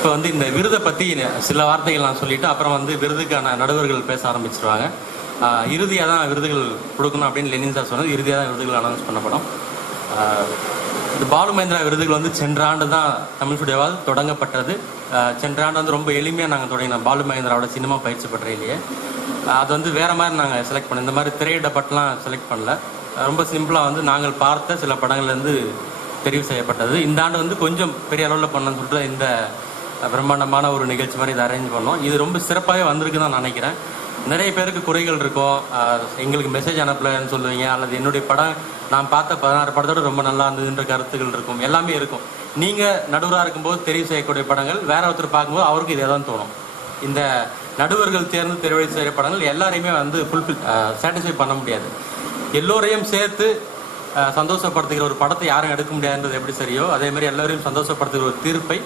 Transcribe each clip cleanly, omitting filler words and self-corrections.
இப்போ வந்து இந்த விருதை பற்றி சில வார்த்தைகள் நான் சொல்லிவிட்டு அப்புறம் வந்து விருதுக்கான நடுவர்கள் பேச ஆரம்பிச்சிருவாங்க. இறுதியாக தான் விருதுகள் கொடுக்கணும் அப்படின்னு லெனின் சார் சொன்னது. இறுதியாக தான் விருதுகள் அனௌன்ஸ் பண்ணப்படும். இந்த பாலு மகேந்திரா விருதுகள் வந்து சென்ற ஆண்டு தான் தமிழ் ஸ்டுடியோவால் தொடங்கப்பட்டது. சென்ற ஆண்டு வந்து ரொம்ப எளிமையாக நாங்கள் தொடங்கினோம். பாலு மகேந்திராவோட சினிமா பயிற்சி பட்டறையிலேயே அது வந்து வேறு மாதிரி நாங்கள் செலக்ட் பண்ணோம். இந்த மாதிரி திரையிடப்பட்டெலாம் செலக்ட் பண்ணல. ரொம்ப சிம்பிளாக வந்து நாங்கள் பார்த்த சில படங்கள்லேருந்து தெரிவு செய்யப்பட்டது. இந்த ஆண்டு வந்து கொஞ்சம் பெரிய அளவில் பண்ணணும்னு சொல்லிட்டு இந்த பிரம்மாண்டமான ஒரு நிகழ்ச்சி மாதிரி இதை அரேஞ்ச் பண்ணோம். இது ரொம்ப சிறப்பாகவே வந்திருக்கு தான் நினைக்கிறேன். நிறைய பேருக்கு குறைகள் இருக்கும். எங்களுக்கு மெசேஜ் அனுப்பலன்னு சொல்லுவீங்க, அல்லது என்னுடைய படம் நான் பார்த்த 16 படத்தோடு ரொம்ப நல்லா இருந்ததுன்ற கருத்துக்கள் இருக்கும். எல்லாமே இருக்கும். நீங்கள் நடுவராக இருக்கும்போது தெரிவு செய்யக்கூடிய படங்கள் வேற ஒருத்தர் பார்க்கும்போது அவருக்கு இதே தான் தோணும். இந்த நடுவர்கள் தேர்ந்து தெரிவு செய்கிற படங்கள் எல்லாரையுமே வந்து சாட்டிஸ்ஃபை பண்ண முடியாது. எல்லோரையும் சேர்த்து சந்தோஷப்படுத்துகிற ஒரு படத்தை யாரும் எடுக்க முடியாதுன்றது எப்படி சரியோ அதேமாதிரி எல்லோரையும் சந்தோஷப்படுத்துகிற ஒரு தீர்ப்பை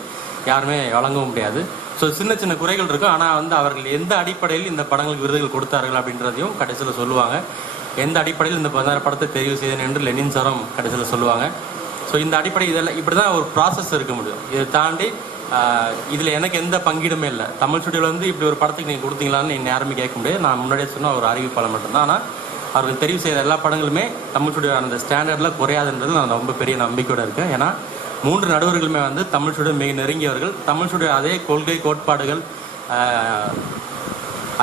யாருமே வழங்கவும் முடியாது. ஸோ சின்ன சின்ன குறைகள் இருக்கும். ஆனால் வந்து அவர்கள் எந்த அடிப்படையில் இந்த படங்களுக்கு விருதுகள் கொடுத்தார்கள் அப்படின்றதையும் கடைசியில் சொல்லுவாங்க. எந்த அடிப்படையில் இந்த 16 படத்தை தெரிவு செய்தேன் என்று லெனின் சாரும் கடைசியில் சொல்லுவாங்க. ஸோ இந்த அடிப்படை இதெல்லாம் இப்படி தான் ஒரு ப்ராசஸ் இருக்க முடியும். இதை தாண்டி இதில் எனக்கு எந்த பங்கீடுமே இல்லை. தமிழ் ஸ்டுடியோவில் வந்து இப்படி ஒரு படத்துக்கு நீங்கள் கொடுத்தீங்களான்னு நீங்கள் யாருமே கேட்க முடியாது. நான் முன்னாடியே சொன்ன ஒரு அறிவிப்பாளர் மட்டும்தான். ஆனால் அவர்கள் தெரிவு செய்த எல்லா படங்களுமே தமிழ் ஸ்டுடியோ அந்த ஸ்டாண்டர்டில் குறையாதுன்றது நான் ரொம்ப பெரிய நம்பிக்கையோடு இருக்கேன். ஏன்னா 3 நடுவர்களுமே வந்து தமிழ் ஸ்டுடியோ மிக நெருங்கியவர்கள். தமிழ் ஸ்டுடியோ அதே கொள்கை கோட்பாடுகள்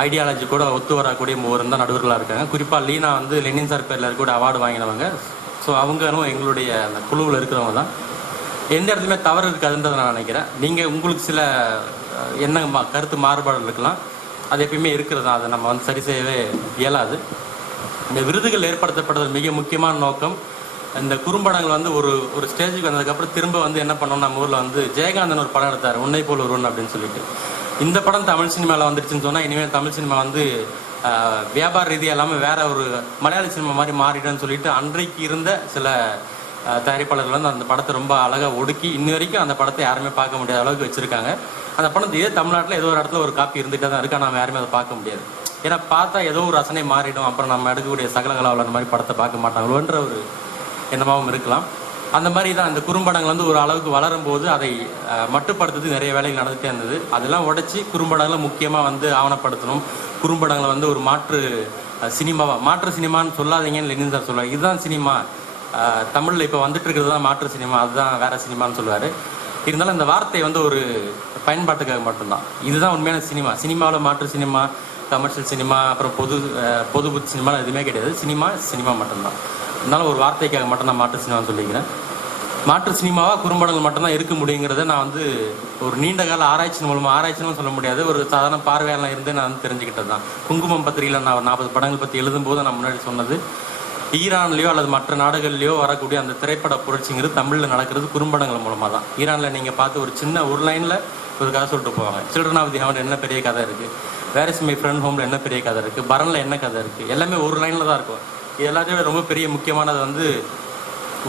ஐடியாலஜி கூட ஒத்து வரக்கூடிய 3 தான் நடுவர்களாக இருக்காங்க. குறிப்பாக லீனா வந்து லெனின் சார் பேரில் இருக்கக்கூடிய அவார்டு வாங்கினவங்க. ஸோ அவங்களும் எங்களுடைய அந்த குழுவில் இருக்கிறவங்க தான். எந்த இடத்துலையுமே தவறு இருக்காதுன்றதை நான் நினைக்கிறேன். நீங்கள் உங்களுக்கு சில கருத்து மாறுபாடு இருக்கலாம். அது எப்பயுமே இருக்கிறது தான். அதை நம்ம வந்து சரி செய்யவே இயலாது. இந்த விருதுகள் ஏற்படுத்தப்படுறது மிக முக்கியமான நோக்கம். இந்த குறும்படங்கள் வந்து ஒரு ஸ்டேஜுக்கு வந்ததுக்கப்புறம் திரும்ப வந்து என்ன பண்ணோம், நம்ம ஊரில் வந்து ஜெயகாந்தன் ஒரு படம் எடுத்தார், உன்னை போல் ஒருவன் அப்படின்னு சொல்லிட்டு. இந்த படம் தமிழ் சினிமாவில் வந்துருச்சுன்னு சொன்னால் இனிமேல் தமிழ் சினிமா வந்து வியாபார ரீதியாக இல்லாமல் வேற ஒரு மலையாள சினிமா மாதிரி மாறிடுன்னு சொல்லிட்டு அன்றைக்கு இருந்த சில தயாரிப்பாளர்கள் வந்து அந்த படத்தை ரொம்ப அழகாக ஒடுக்கி இன்ன வரைக்கும் அந்த படத்தை யாருமே பார்க்க முடியாத அளவுக்கு வச்சுருக்காங்க. அந்த படத்தை தமிழ்நாட்டில் ஏதோ ஒரு இடத்துல ஒரு காப்பி இருந்துகிட்டே தான் இருக்கா. நம்ம யாருமே அதை பார்க்க முடியாது. ஏன்னா பார்த்தா ஏதோ ஒரு ரசனை மாறிடும். அப்புறம் நம்ம எடுக்கக்கூடிய சகலகலாவில் அந்த மாதிரி படத்தை பார்க்க மாட்டாங்களோன்ற ஒரு எண்ணமாகவும் இருக்கலாம். அந்த மாதிரி தான் அந்த குறும்படங்கள் வந்து ஒரு அளவுக்கு வளரும் போது அதை மட்டுப்படுத்துறது நிறைய வேலைகள் நடந்துகிட்டே இருந்தது. அதெல்லாம் உடைச்சி குறும்படங்களை முக்கியமாக வந்து ஆவணப்படுத்தணும். குறும்படங்களை வந்து ஒரு மாற்று சினிமான்னு சொல்லாதீங்கன்னு லெனின் சார் சொல்லுவார். இதுதான் சினிமா, தமிழில் இப்போ வந்துட்டு இருக்கிறது தான் மாற்று சினிமா, அதுதான் வேற சினிமான்னு சொல்லுவார். இருந்தாலும் இந்த வார்த்தை வந்து ஒரு பயன்பாட்டுக்காக மட்டும்தான். இதுதான் உண்மையான சினிமா. சினிமாவில் மாற்று சினிமா, கமர்ஷியல் சினிமா, அப்புறம் பொது சினிமா எதுவுமே கிடையாது. சினிமா மட்டும்தான். இருந்தாலும் ஒரு வார்த்தைக்காக மட்டும் நான் மாற்று சினிமான்னு சொல்லிக்கிறேன். மாற்று சினிமாவாக குறும்படங்கள் மட்டும்தான் இருக்க முடியுங்கிறத நான் வந்து ஒரு நீண்ட கால ஆராய்ச்சி மூலமாக, ஆராய்ச்சின்னு சொல்ல முடியாது, ஒரு சாதாரண பார்வையாளர் இருந்து நான் வந்து தெரிஞ்சுக்கிட்டது தான். குங்குமம் பத்திரிகையில் நான் 40 படங்கள் பற்றி எழுதும்போது நான் முன்னாடி சொன்னது, ஈரான்லேயோ அல்லது மற்ற நாடுகள்லையோ வரக்கூடிய அந்த திரைப்பட புரட்சிங்கிறது தமிழில் நடக்கிறது குறும்படங்கள் மூலமாக தான். ஈரானில் நீங்கள் பார்த்து ஒரு சின்ன ஒரு லைனில் ஒரு கதை சொல்லிட்டு போவாங்க. சில்ட்ரன் ஆஃப் தி ஹெவன் என்ன பெரிய கதை இருக்குது, வேர் இஸ் மை ஃப்ரெண்ட் ஹோமில் என்ன பெரிய கதை இருக்குது, பரனில் என்ன கதை இருக்குது, எல்லாமே ஒரு லைனில் தான் இருக்கும். இது எல்லாத்தையும் ரொம்ப பெரிய முக்கியமானது வந்து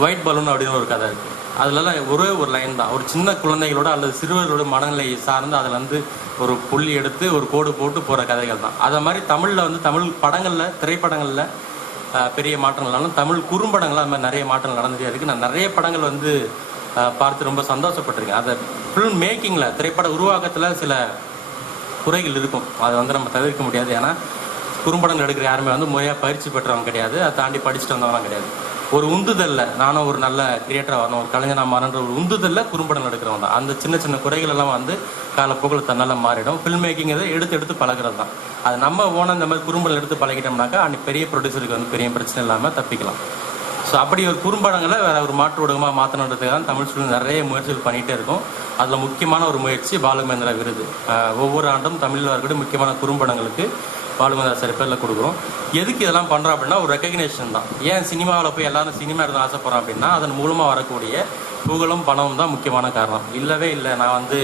ஒயிட் பலூன் அப்படின்னு ஒரு கதை இருக்குது. அதுலலாம் ஒரே ஒரு லைன் தான். ஒரு சின்ன குழந்தைகளோட அல்லது சிறுவர்களோட மனநிலை சார்ந்து அதில் வந்து ஒரு புள்ளி எடுத்து ஒரு கோடு போட்டு போகிற கதைகள் தான். அதை மாதிரி தமிழில் வந்து தமிழ் படங்களில், திரைப்படங்களில் பெரிய மாற்றங்கள்னாலும் தமிழ் குறும்படங்கள் அது மாதிரி நிறைய மாற்றங்கள் நடந்துகிட்டே இருக்குது. நான் நிறைய படங்கள் வந்து பார்த்து ரொம்ப சந்தோஷப்பட்டிருக்கேன். அதை ஃபில்ம் மேக்கிங்கில், திரைப்பட உருவாக்கத்தில் சில குறைகள் இருக்கும். அதை வந்து நம்ம தவிர்க்க முடியாது. ஏன்னா குறும்படங்கள் எடுக்கிற யாருமே வந்து முறையாக பயிற்சி பெற்றவங்க கிடையாது. அதை தாண்டி படிச்சுட்டு வந்தவங்களாம் கிடையாது. ஒரு உந்துதலில் நானும் ஒரு நல்ல கிரியேட்டராக வரணும், ஒரு கலைஞனாக மாறன்ற ஒரு உந்துதலில் குறும்படங்கள் எடுக்கிறவங்க தான். அந்த சின்ன சின்ன குறைகள் எல்லாம் வந்து காலப்போக்கில் தன்னால் மாறிடும். ஃபில்ம் மேக்கிங் இதை எடுத்து பழகிறது தான். அது நம்ம ஓன இந்த மாதிரி குறும்படம் எடுத்து பழகிட்டோம்னாக்கா அன்றைக்கி பெரிய ப்ரொடியூசருக்கு வந்து பெரிய பிரச்சனை இல்லாமல் தப்பிக்கலாம். ஸோ அப்படி ஒரு குறும்படங்களை வேறு ஒரு மாற்று ஊடகமாக மாற்றணுன்றதுக்காக தமிழ் ஸ்டுடியோ நிறைய முயற்சிகள் பண்ணிகிட்டே இருக்கும். அதில் முக்கியமான ஒரு முயற்சி பாலு மகேந்திரா விருது. ஒவ்வொரு ஆண்டும் தமிழில் வரக்கூடிய முக்கியமான குறும்படங்களுக்கு பாலு மகேந்திரா சார் பேரில் கொடுக்குறோம். எதுக்கு இதெல்லாம் பண்ணுறோம் அப்படின்னா ஒரு ரெக்கக்னேஷன் தான். ஏன் சினிமாவில் போய் எல்லாரும் சினிமா எடுத்து ஆசைப்படுறோம் அப்படின்னா அதன் மூலமாக வரக்கூடிய புகழும் பணமும் தான் முக்கியமான காரணம். இல்லவே இல்லை நான் வந்து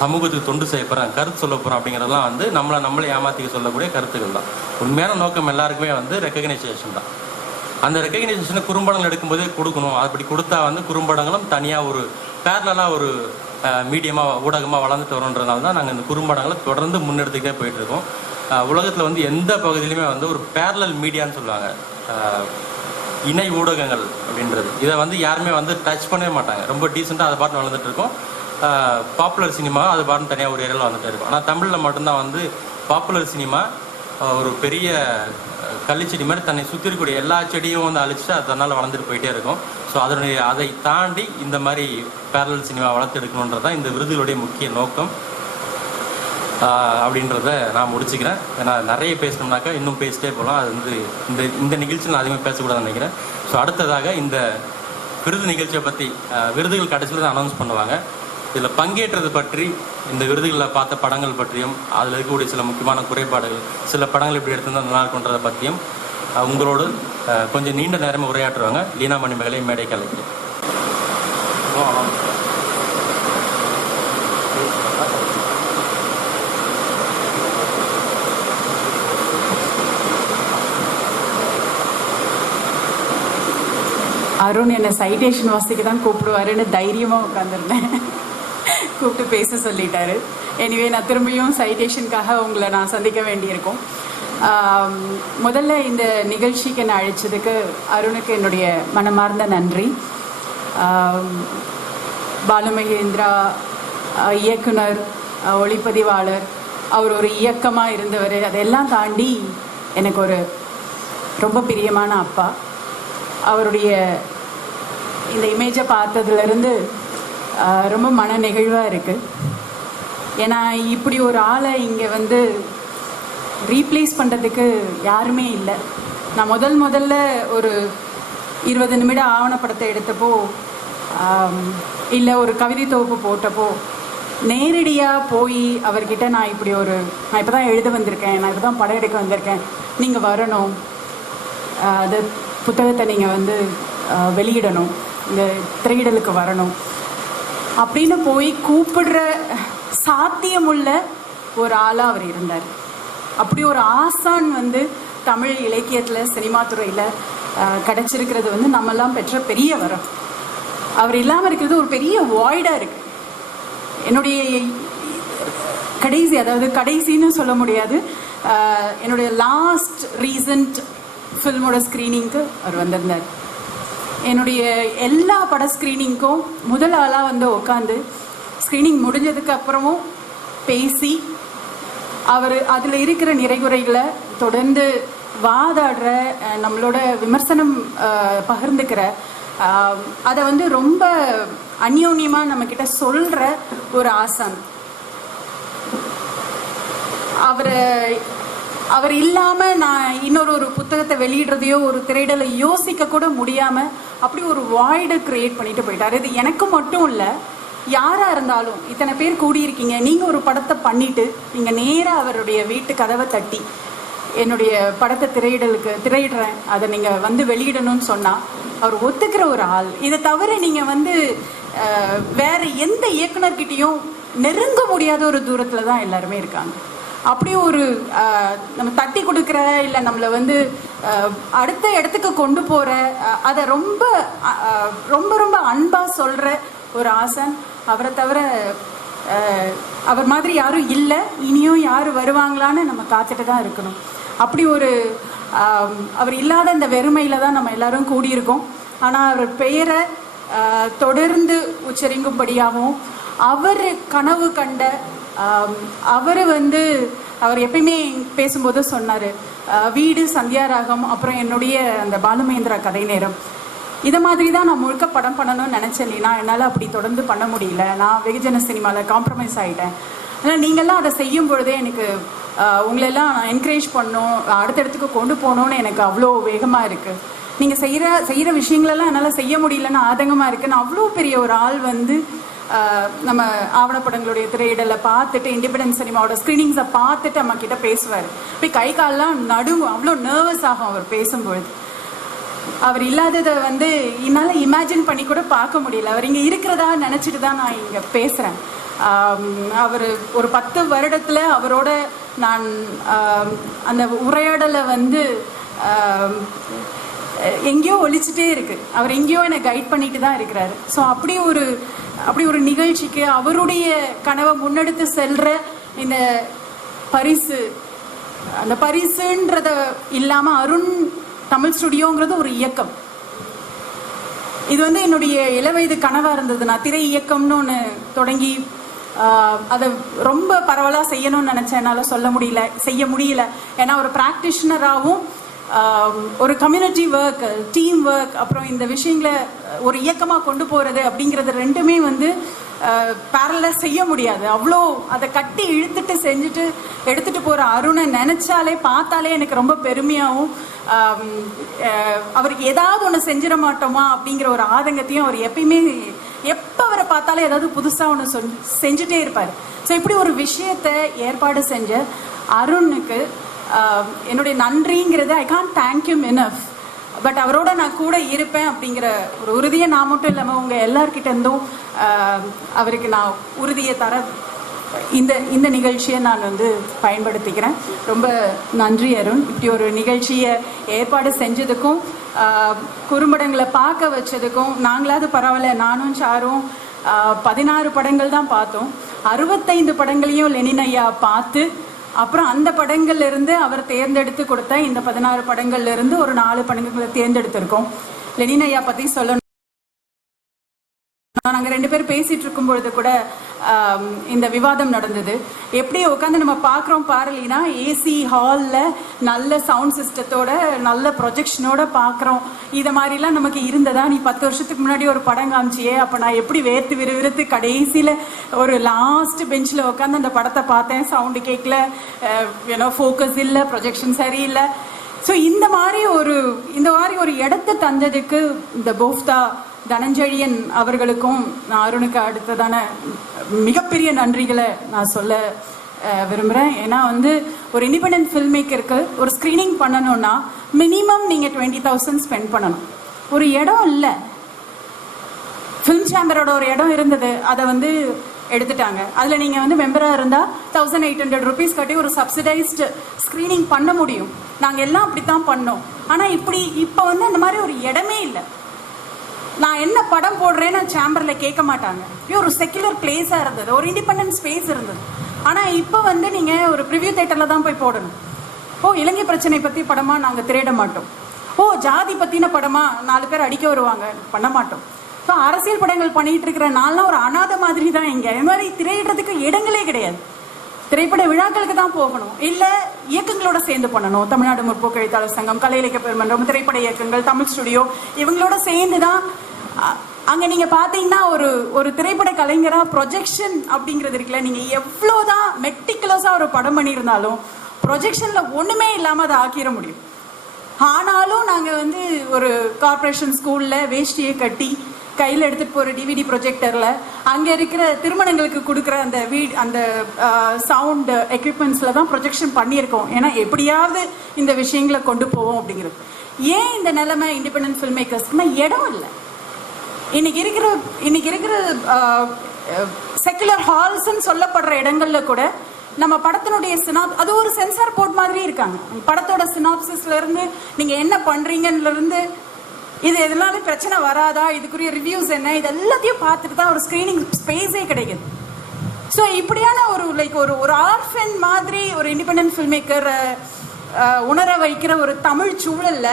சமூகத்துக்கு தொண்டு செய்ய போகிறேன், கருத்து சொல்ல போகிறேன் அப்படிங்கிறதெல்லாம் வந்து நம்மளை ஏமாற்றிக்க சொல்லக்கூடிய கருத்துக்கள் தான். உண்மையான நோக்கம் எல்லாருக்குமே வந்து ரெக்கக்னைசேஷன் தான். அந்த ரெக்கக்னைசேஷனை குறும்படங்கள் எடுக்கும்போதே கொடுக்கணும். அப்படி கொடுத்தா வந்து குறும்படங்களும் தனியாக ஒரு பேரலாக ஒரு மீடியமாக ஊடகமாக வளர்ந்துட்டு வரணுன்றதுனால தான் நாங்கள் இந்த குறும்படங்களை தொடர்ந்து முன்னெடுத்துக்கிட்டே போயிட்டுருக்கோம். உலகத்தில் வந்து எந்த பகுதியிலுமே வந்து ஒரு பேரலல் மீடியான்னு சொல்லுவாங்க, இணை ஊடகங்கள் அப்படின்றது. இதை வந்து யாருமே வந்து டச் பண்ணவே மாட்டாங்க. ரொம்ப டீசெண்டாக அதை பாட்டு வளர்ந்துட்டு இருக்கோம். பாப்புலர் சினிமா அது பாட்டு தனியாக ஒரு ஏரியாவில் வந்துட்டு இருக்கும். ஆனால் தமிழில் மட்டும்தான் வந்து பாப்புலர் சினிமா ஒரு பெரிய கள்ளிச்செடி மாதிரி தன்னை சுற்றி இருக்கக்கூடிய எல்லா செடியும் வந்து அழிச்சிட்டு அது தன்னால் வளர்ந்துட்டு போயிட்டே இருக்கும். ஸோ அதை தாண்டி இந்த மாதிரி பேரலல் சினிமா வளர்த்து எடுக்கணுன்றது தான் இந்த விருதுகளுடைய முக்கிய நோக்கம் அப்படின்றத நான் முடிச்சுக்கிறேன். ஏன்னா நிறைய பேசணும்னாக்கா இன்னும் பேசிட்டே போகலாம். அது வந்து இந்த நிகழ்ச்சியில் நான் அதிகமாக பேசக்கூடாதுன்னு நினைக்கிறேன். ஸோ அடுத்ததாக இந்த விருது நிகழ்ச்சியை பற்றி விருதுகள் கடைசியில் தான் அனௌன்ஸ் பண்ணுவாங்க. இதில் பங்கேற்றது பற்றி, இந்த விருதுகளில் பார்த்த படங்கள் பற்றியும், அதில் இருக்கக்கூடிய சில முக்கியமான குறைபாடுகள், சில படங்கள் இப்படி எடுத்திருந்தால் நல்லா இருக்குன்றதை பற்றியும் உங்களோடு கொஞ்சம் நீண்ட நேரமாக உரையாற்றுவாங்க லீனா மணிமேகலை மேடை கலைக்கு. அருண் என்னை சைட்டேஷன் வாசிக்கு தான் கூப்பிடுவாருன்னு தைரியமாக உட்காந்துருந்தேன். கூப்பிட்டு பேச சொல்லிட்டாரு. எனிவே நான் திரும்பியும் சைட்டேஷனுக்காக உங்களை நான் சந்திக்க வேண்டியிருக்கும். முதல்ல இந்த நிகழ்ச்சிக்கு என்னை அழைச்சதுக்கு அருணுக்கு என்னுடைய மனமார்ந்த நன்றி. பாலுமகேந்திரா இயக்குனர், ஒளிப்பதிவாளர், அவர் ஒரு இயக்கமாக இருந்தவர். அதெல்லாம் தாண்டி எனக்கு ஒரு ரொம்ப பிரியமான அப்பா. அவருடைய இந்த இமேஜை பார்த்ததுலேருந்து ரொம்ப மன நெகிழ்வாக இருக்குது. ஏன்னா இப்படி ஒரு ஆளை இங்கே வந்து ரீப்ளேஸ் பண்ணுறதுக்கு யாருமே இல்லை. நான் முதல்ல ஒரு 20 நிமிட ஆவணப்படத்தை எடுத்தப்போ, இல்லை ஒரு கவிதை தொகுப்பு போட்டப்போ, நேரடியாக போய் அவர்கிட்ட நான் இப்போ தான் எழுத வந்திருக்கேன், நான் இப்போ தான் படம் எடுக்க வந்திருக்கேன், நீங்கள் வரணும், அது புத்தகத்தை நீங்கள் வந்து வெளியிடணும், இந்த திரையிடலுக்கு வரணும் அப்படின்னு போய் கூப்பிடுற சாத்தியமுள்ள ஒரு ஆளாக அவர் இருந்தார். அப்படி ஒரு ஆசான் வந்து தமிழ் இலக்கியத்தில், சினிமா துறையில் கிடச்சிருக்கிறது வந்து நம்மெல்லாம் பெற்ற பெரிய வரம். அவர் இல்லாமல் இருக்கிறது ஒரு பெரிய வாய்டாக இருக்குது. என்னுடைய கடைசின்னு சொல்ல முடியாது, என்னுடைய லாஸ்ட் ரீசன்ட் ஃபில்மோட ஸ்க்ரீனிங்க்கு அவர் வந்திருந்தார். என்னுடைய எல்லா பட ஸ்க்ரீனிங்க்கும் முதல் ஆளாக வந்து உட்காந்து ஸ்க்ரீனிங் முடிஞ்சதுக்கு அப்புறமும் பேசி அவர் அதில் இருக்கிற நிறைகுறைகளை தொடர்ந்து வாதாடுற, நம்மளோட விமர்சனம் பகிர்ந்துக்கிற, அதை வந்து ரொம்ப அந்யோன்யமாக நம்மக்கிட்ட சொல்கிற ஒரு ஆசான். அவர் இல்லாமல் நான் இன்னொரு புத்தகத்தை வெளியிடுறதையோ ஒரு திரையிடலை யோசிக்க கூட முடியாமல் அப்படி ஒரு வாய்டை கிரியேட் பண்ணிட்டு போயிட்டார். இது எனக்கு மட்டும் இல்லை, யாராக இருந்தாலும் இத்தனை பேர் கூடியிருக்கீங்க, நீங்கள் ஒரு படத்தை பண்ணிவிட்டு நீங்கள் நேராக அவருடைய வீட்டு கதவை தட்டி என்னுடைய படத்தை திரையிடுறேன், அதை நீங்கள் வந்து வெளியிடணும்னு சொன்னால் அவர் ஒத்துக்கிற ஒரு ஆள். இதை தவிர நீங்கள் வந்து வேறு எந்த இயக்குனர்கிட்டையும் நெருங்க முடியாத ஒரு தூரத்தில் தான் எல்லாருமே இருக்காங்க. அப்படி ஒரு நம்ம தட்டி கொடுக்குற, இல்லை நம்மளை வந்து அடுத்த இடத்துக்கு கொண்டு போகிற, அதை ரொம்ப ரொம்ப ரொம்ப அன்பாக சொல்கிற ஒரு ஆசான். அவரை தவிர அவர் மாதிரி யாரும் இல்லை, இனியும் யார் வருவாங்களான்னு நம்ம காத்துட்டு தான் இருக்கணும். அப்படி ஒரு அவர் இல்லாத இந்த வெறுமையில் தான் நம்ம எல்லாரும் கூடியிருக்கோம். ஆனால் அவர் பெயரை தொடர்ந்து உச்சரிக்கும்படியாகவும், அவர் கனவு கண்ட, அவர் எப்பயுமே பேசும்போது சொன்னார், வீடு, சந்தியாராகம், அப்புறம் என்னுடைய அந்த பாலுமகேந்திரா கதை நேரம், இதை மாதிரி தான் நான் முழுக்க படம் பண்ணணும்னு நினச்சேன். இல்லைனா என்னால் அப்படி தொடர்ந்து பண்ண முடியல, நான் வெகுஜன சினிமாவில் காம்ப்ரமைஸ் ஆகிட்டேன். ஆனால் நீங்கள்லாம் அதை செய்யும் பொழுதே எனக்கு உங்களெல்லாம் என்கரேஜ் பண்ணணும், அடுத்த இடத்துக்கு கொண்டு போகணுன்னு எனக்கு அவ்வளோ வேகமாக இருக்குது. நீங்கள் செய்கிற விஷயங்களெல்லாம் என்னால் செய்ய முடியலன்னு ஆதங்கமாக இருக்குது. நான் அவ்வளோ பெரிய ஒரு ஆள் வந்து நம்ம ஆவணப்படங்களுடைய திரையிடலை பார்த்துட்டு, இண்டிபெண்டன்ஸ் சினிமாவோட ஸ்க்ரீனிங்ஸை பார்த்துட்டு நம்ம கிட்ட பேசுவார். போய் கை காலெலாம் நடுவும், அவ்வளோ நர்வஸ் ஆகும் அவர் பேசும்பொழுது. அவர் இல்லாததை வந்து என்னால் இமேஜின் பண்ணி கூட பார்க்க முடியல. அவர் இங்கே இருக்கிறதா நினச்சிட்டு தான் நான் இங்கே பேசுகிறேன். அவர் ஒரு 10 வருடத்தில் அவரோட நான் அந்த உரையாடலை வந்து எங்கேயோ ஒழிச்சிட்டே இருக்குது. அவர் எங்கேயோ என்னை கைட் பண்ணிட்டு தான் இருக்கிறாரு. ஸோ அப்படி ஒரு நிகழ்ச்சிக்கு அவருடைய கனவை முன்னெடுத்து செல்கிற இந்த பரிசு, அந்த பரிசுன்றத இல்லாமல் அருண் தமிழ் ஸ்டுடியோங்கிறது ஒரு இயக்கம். இது வந்து என்னுடைய இளவயது கனவாக இருந்தது. நான் திரை இயக்கம்னு ஒன்று தொடங்கி அதை ரொம்ப பரவலாக செய்யணும்னு நினச்சேன். என்னால் செய்ய முடியல. ஏன்னா ஒரு ப்ராக்டிஷனராகவும் ஒரு கம்யூனிட்டி ஒர்க், டீம் ஒர்க், அப்புறம் இந்த விஷயங்களை ஒரு இயக்கமாக கொண்டு போகிறது அப்படிங்கிறது ரெண்டுமே வந்து பேரலாக செய்ய முடியாது. அவ்வளோ அதை கட்டி இழுத்துட்டு செஞ்சுட்டு எடுத்துகிட்டு போகிற அருணை நினச்சாலே பார்த்தாலே எனக்கு ரொம்ப பெருமையாகவும் அவருக்கு ஏதாவது ஒன்று செஞ்சிட மாட்டோமா அப்படிங்கிற ஒரு ஆதங்கத்தையும் அவர் எப்பயுமே எப்போ அவரை பார்த்தாலே ஏதாவது புதுசாக ஒன்று செஞ்சுட்டே இருப்பார். ஸோ இப்படி ஒரு விஷயத்தை ஏற்பாடு செஞ்ச அருணுக்கு என்னுடைய நன்றிங்கிறது I can't thank you enough. But அவரோட நான் கூட இருப்பேன் அப்படிங்கிற ஒரு உறுதியை நான் மட்டும் இல்லாமல் உங்கள் எல்லார்கிட்ட இருந்தும் அவருக்கு நான் உறுதியை தர இந்த நிகழ்ச்சியை நான் வந்து பயன்படுத்திக்கிறேன். ரொம்ப நன்றி அருண். இப்படி ஒரு நிகழ்ச்சியை ஏற்பாடு செஞ்சதுக்கும் குறும்படங்களை பார்க்க வச்சதுக்கும். நாங்களாவது பரவாயில்ல, நானும் சாரும் 16 படங்கள் தான் பார்த்தோம். 65 படங்களையும் லெனின் ஐயா பார்த்து அப்புறம் அந்த படங்கள்ல இருந்து அவர் தேர்ந்தெடுத்து கொடுத்த இந்த 16 படங்கள்ல இருந்து ஒரு 4 படங்களை தேர்ந்தெடுத்திருக்கோம். லெனின் ஐயா பத்தி சொல்லணும். நாங்கள் 2 பேர் பேசிட்டு இருக்கும் பொழுது கூட இந்த விவாதம் நடந்தது. எப்படி உட்காந்து நம்ம பார்க்குறோம் பாரலினா, ஏசி ஹாலில் நல்ல சவுண்ட் சிஸ்டத்தோட நல்ல ப்ரொஜெக்ஷனோட பார்க்குறோம். இதை மாதிரிலாம் நமக்கு இருந்ததா? நீ 10 வருஷத்துக்கு முன்னாடி ஒரு படம் காமிச்சியே, அப்போ நான் எப்படி வேர்த்து விறுவிறுத்து கடைசியில் ஒரு லாஸ்ட் பெஞ்சில் உட்காந்து அந்த படத்தை பார்த்தேன். சவுண்டு கேட்கல, ஃபோக்கஸ் இல்லை, ப்ரொஜெக்ஷன் சரியில்லை. ஸோ இந்த மாதிரி ஒரு இடத்த தந்ததுக்கு இந்த போஃப்தா தனஞ்செழியன் அவர்களுக்கும் நான் அருணுக்கு அடுத்ததான மிகப்பெரிய நன்றிகளை நான் சொல்ல விரும்புகிறேன். ஏன்னா வந்து ஒரு இண்டிபெண்டன்ட் ஃபில்ம் மேக்கருக்கு ஒரு ஸ்க்ரீனிங் பண்ணணும்னா மினிமம் நீங்கள் 20,000 ஸ்பெண்ட் பண்ணணும். ஒரு இடம் இல்லை. ஃபில்ம் சேம்பரோட ஒரு இடம் இருந்தது, அதை வந்து எடுத்துட்டாங்க. அதில் நீங்கள் வந்து மெம்பராக இருந்தால் 1800 rupees கட்டி ஒரு சப்சிடைஸ்டு ஸ்க்ரீனிங் பண்ண முடியும். நாங்கள் எல்லாம் அப்படி தான் பண்ணோம். ஆனால் இப்போ வந்து அந்த மாதிரி ஒரு இடமே இல்லை. நான் என்ன படம் போடுறேன்னு சேம்பரில் கேட்க மாட்டாங்க. ஒரு செக்குலர் பிளேஸாக இருந்தது, ஒரு இண்டிபெண்டன்ட் ஸ்பேஸ் இருந்தது. ஆனால் இப்போ வந்து நீங்கள் ஒரு ப்ரிவியூ தேட்டரில் தான் போய் போடணும். இலங்கை பிரச்சனை பற்றி படமாக நாங்கள் திரையிட மாட்டோம். ஜாதி பற்றின படமாக 4 பேர் அடிக்க வருவாங்க, பண்ண மாட்டோம். ஸோ அரசியல் படங்கள் பண்ணிகிட்டு இருக்கிற நாள்லாம் ஒரு அனாதை மாதிரி தான். இங்கே இந்த மாதிரி திரையிடுறதுக்கு இடங்களே கிடையாது. திரைப்பட விழாக்களுக்கு தான் போகணும், இல்லை இயக்கங்களோட சேர்ந்து பண்ணணும். தமிழ்நாடு முற்போக்கு எழுத்தாளர் சங்கம், கலை இலக்கிய பெருமன்றம், திரைப்பட இயக்கங்கள், தமிழ் ஸ்டுடியோ, இவங்களோட சேர்ந்து தான். அங்கே நீங்கள் பார்த்தீங்கன்னா ஒரு திரைப்பட கலைஞராக ப்ரொஜெக்ஷன் அப்படிங்கிறது இருக்குல்ல, நீங்கள் எவ்வளோதான் மெட்டிகுலஸாக ஒரு படம் பண்ணியிருந்தாலும் ப்ரொஜெக்ஷனில் ஒன்றுமே இல்லாமல் அதை ஆக்கிட முடியும். ஆனாலும் நாங்கள் வந்து ஒரு கார்ப்பரேஷன் ஸ்கூலில் வேஷ்டியை கட்டி கையில் எடுத்துகிட்டு போகிற டிவிடி ப்ரொஜெக்டரில் அங்கே இருக்கிற திருமணங்களுக்கு கொடுக்குற அந்த சவுண்ட் எக்யூப்மெண்ட்ஸில் தான் ப்ரொஜெக்ஷன் பண்ணியிருக்கோம். ஏன்னா எப்படியாவது இந்த விஷயங்களை கொண்டு போவோம் அப்படிங்கிறது. ஏன் இந்த நிலைமை இண்டிபெண்டன்ட் ஃபில்ம் மேக்கர்ஸ்க்குன்னா இடம் இல்லை. இன்னைக்கு இருக்கிற செக்குலர் ஹால்ஸ்ன்னு சொல்லப்படுற இடங்கள்ல கூட நம்ம படத்தினுடைய அது ஒரு சென்சார் போர்ட் மாதிரி இருக்காங்க. படத்தோட சினாப்சிஸ்ல இருந்து நீங்க என்ன பண்றீங்கன்னு இருந்து இது எதனால பிரச்சனை வராதா, இதுக்குரிய ரிவ்யூஸ் என்ன, இது எல்லாத்தையும் பார்த்துட்டு தான் ஒரு ஸ்கிரீனிங் ஸ்பேஸே கிடைக்குது. ஸோ இப்படியான ஒரு ஆர்ஃபன் மாதிரி ஒரு இண்டிபெண்டன்ட் ஃபில்ம் மேக்கர் உணர வைக்கிற ஒரு தமிழ் சூழல்ல